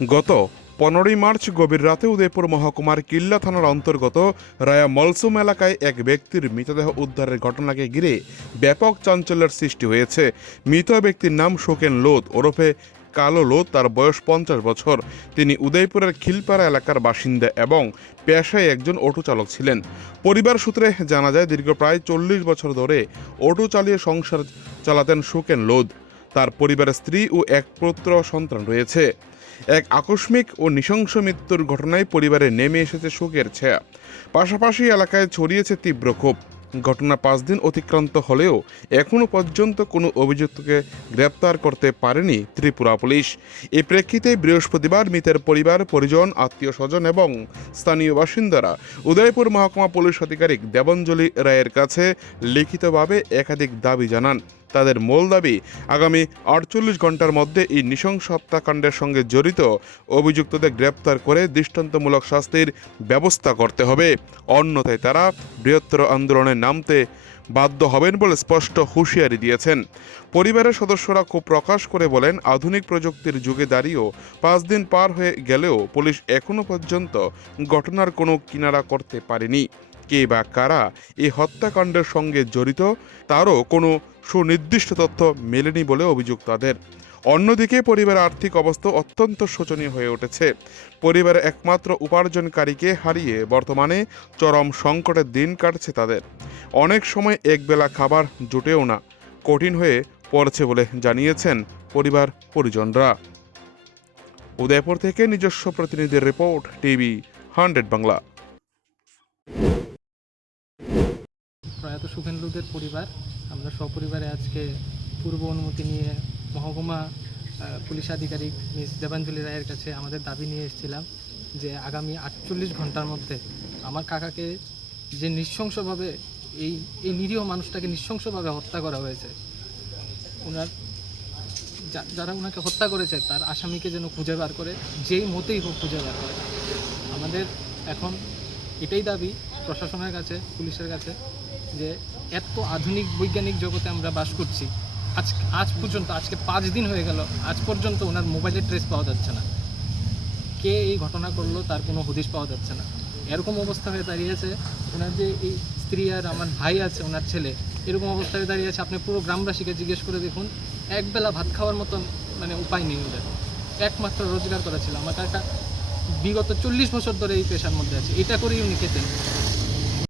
গত 15ই মার্চ গভীর রাতে উদয়পুর মহকুমার কিল্লা থানার অন্তর্গত রায়া মলসুম এলাকায় এক ব্যক্তির মৃতদেহ উদ্ধারের ঘটনাকে ঘিরে ব্যাপক চাঞ্চল্যের সৃষ্টি হয়েছে। মৃত ব্যক্তির নাম শোকেন লোধ ওরফে কালো লোধ। তার বয়স 50 বছর। তিনি উদয়পুরের খিলপাড়া এলাকার বাসিন্দা এবং পেশায় একজন অটো চালক ছিলেন। পরিবার সূত্রে জানা যায়, দীর্ঘ প্রায় 40 বছর ধরে অটো চালিয়ে সংসার চালাতেন শোকেন লোধ। তার পরিবারের স্ত্রী ও এক পুত্র সন্তান রয়েছে। এক আকস্মিক ও নৃশংস মৃত্যুর ঘটনায় পরিবারে নেমে এসেছে শোকের ছায়া। পাশাপাশি এলাকায় ছড়িয়েছে তীব্র ক্ষোভ। ঘটনা 5 দিন অতিক্রান্ত হলেও এখনও পর্যন্ত কোনো অভিযুক্তকে গ্রেপ্তার করতে পারেনি ত্রিপুরা পুলিশ। এই প্রেক্ষিতে বৃহস্পতিবার মৃতের পরিবার, পরিজন, আত্মীয় স্বজন এবং স্থানীয় বাসিন্দারা উদয়পুর মহকুমা পুলিশ আধিকারিক দেবঞ্জলি রায়ের কাছে লিখিতভাবে একাধিক দাবি জানান। তাদের মূল দাবি, আগামী 48 ঘন্টার মধ্যে এই নৃশংস হত্যাকাণ্ডের সঙ্গে জড়িত অভিযুক্তদের গ্রেপ্তার করে দৃষ্টান্তমূলক শাস্তির ব্যবস্থা করতে হবে। অন্যথায় তারা বৃহত্তর আন্দোলনে নামতে বাধ্য হবেন বলে স্পষ্ট হুঁশিয়ারি দিয়েছেন। পরিবারের সদস্যরা ক্ষোভ প্রকাশ করে বলেন, আধুনিক প্রযুক্তির যুগে দাঁড়িয়েও 5 দিন পার হয়ে গেলেও পুলিশ এখনও পর্যন্ত ঘটনার কোনো কিনারা করতে পারেনি। কে বা কারা এই হত্যাকাণ্ডের সঙ্গে জড়িত তারও কোনো সুনির্দিষ্ট তথ্য মেলেনি বলে অভিযোগ তাদের। অন্যদিকে পরিবারের আর্থিক অবস্থা অত্যন্ত শোচনীয় হয়ে উঠেছে। পরিবারের একমাত্র উপার্জনকারীকে হারিয়ে বর্তমানে চরম সংকটের দিন কাটছে তাদের। অনেক সময় একবেলা খাবার জুটেও না, কঠিন হয়ে পড়ছে বলে জানিয়েছেন পরিবার পরিজনরা। উদয়পুর থেকে নিজস্ব প্রতিনিধির রিপোর্ট, টিভি 100 বাংলা। প্রয়াত সুখেন লোধের পরিবার, আমরা সপরিবারে আজকে পূর্ব অনুমতি নিয়ে মহকুমা পুলিশ আধিকারিক মিস দেবাঞ্জলি রায়ের কাছে আমাদের দাবি নিয়ে এসেছিলাম যে আগামী 48 ঘন্টার মধ্যে আমার কাকাকে যে নৃশংসভাবে এই নিরীহ মানুষটাকে নৃশংসভাবে হত্যা করা হয়েছে, ওনার যারা ওনাকে হত্যা করেছে তার আসামিকে যেন খুঁজে বার করে, যেই মতেই হোক খুঁজে বার করে। আমাদের এখন এটাই দাবি প্রশাসনের কাছে, পুলিশের কাছে, যে এত আধুনিক বৈজ্ঞানিক জগতে আমরা বাস করছি, আজ পর্যন্ত আজকে 5 দিন হয়ে গেল, আজ পর্যন্ত ওনার মোবাইলের ট্রেস পাওয়া যাচ্ছে না। কে এই ঘটনা করলো তার কোনো হদিশ পাওয়া যাচ্ছে না। এরকম অবস্থা হয়ে দাঁড়িয়েছে, ওনার যে এই স্ত্রী আর আমার ভাই আছে, ওনার ছেলে, এরকম অবস্থা হয়ে দাঁড়িয়েছে। আপনি পুরো গ্রামবাসীকে জিজ্ঞেস করে দেখুন, একবেলা ভাত খাওয়ার মতন উপায় নেই ওদের। একমাত্র রোজগার করা ছিল। আমার কাকা বিগত 40 বছর ধরে এই পেশার মধ্যে আছে, এটা করেই উনি খেতেন।